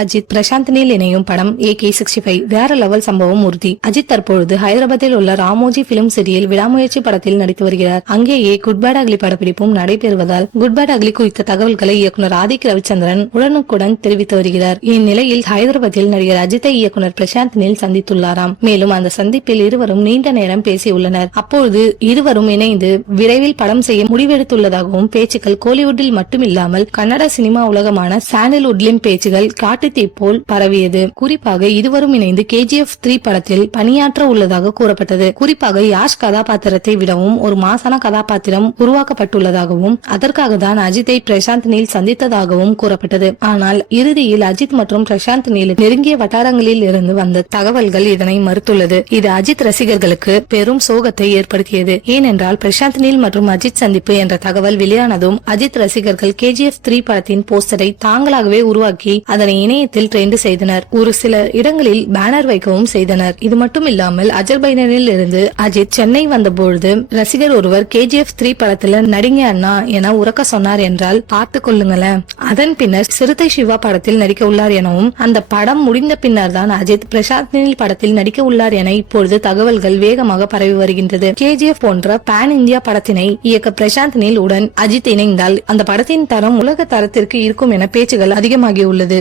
Ajith Prashanth Neil இணையும் படம் AK65 வேற லெவல் சம்பவம் உறுதி. அஜித் தற்பொழுது ஹைதராபாத்தில் உள்ள ராமோஜி பிலிம் சிட்டியில் விடாமுயற்சி படத்தில் நடித்து வருகிறார். அங்கேயே குட் பேட் அக்லி படப்பிடிப்பும் நடைபெறுவதால் குட் பேட் அக்லி குறித்த தகவல்களை இயக்குனர் ஆதிக் ரவிச்சந்திரன் உடனுக்குடன் தெரிவித்து வருகிறார். இந்நிலையில் ஹைதராபாத்தில் நடிகர் அஜித்தை இயக்குனர் பிரசாந்த் நீல் சந்தித்துள்ளாராம். மேலும் அந்த சந்திப்பில் இருவரும் நீண்ட நேரம் பேசியுள்ளனர். அப்பொழுது இருவரும் இணைந்து விரைவில் படம் செய்ய முடிவெடுத்துள்ளதாகவும் பேச்சுக்கள் கோலிவுட்டில் மட்டுமில்லாமல் கன்னட சினிமா உலகமான சாண்டில்வுட்லின் பேச்சுகள் காட்டுத்தீ போல் பரவியது. குறிப்பாக இருவரும் இணைந்து KGF3 படத்தில் பணியாற்ற உள்ளதாக கூறப்பட்டது. குறிப்பாக யாஷ் கதாபாத்திரத்தை விடவும் ஒரு மாசான கதாபாத்திரம் உருவாக்கப்பட்டுள்ளதாகவும் அதற்காக தான் அஜித்தை பிரசாந்த் நீல் சந்தித்ததாகவும் கூறப்பட்டது. ஆனால் இறுதியில் அஜித் மற்றும் பிரசாந்த் நீல் நெருங்கிய வட்டாரங்களில் இருந்து வந்த தகவல்கள் இதனை மறுத்துள்ளது. இது அஜித் ரசிகர்களுக்கு பெரும் சோகத்தை ஏற்படுத்தியது. ஏனென்றால் பிரசாந்த் நீல் மற்றும் அஜித் சந்திப்பு என்ற தகவல் வெளியானதும் அஜித் ரசிகர்கள் KGF3 படத்தின் போஸ்டரை தாங்களாகவே உருவாக்கி அதனை இணையத்தில் ட்ரெண்ட் செய்தனர். ஒரு சில இடங்களில் பேனர் வைக்கவும் செய்தனர். இது மட்டும் இல்லாமல் அஜர்பைஜானில் இருந்து அஜித் சென்னை வந்தபொழுது ரசிகர் ஒருவர் KGF3 படத்துல நடிங்க அண்ணா என உறக்க சொன்னார் என்றால் பார்த்து கொள்ளுங்களேன். அதன் பின்னர் சிறுத்தை சிவா படத்தில் நடிக்க உள்ளார் எனவும் அந்த படம் முடிந்த பின்னர் தான் அஜித் பிரசாந்த் நீல் படத்தில் நடிக்க உள்ளார் என இப்பொழுது தகவல்கள் வேகமாக பரவி வருகின்றது. KGF போன்ற பேன் இந்தியா படத்தினை இயக்க பிரசாந்த் நீல் உடன் அஜித் இணைந்தால் அந்த படத்தின் தரம் உலக தரத்திற்கு இருக்கும் என பேச்சுகள் அதிகமாகியுள்ளது.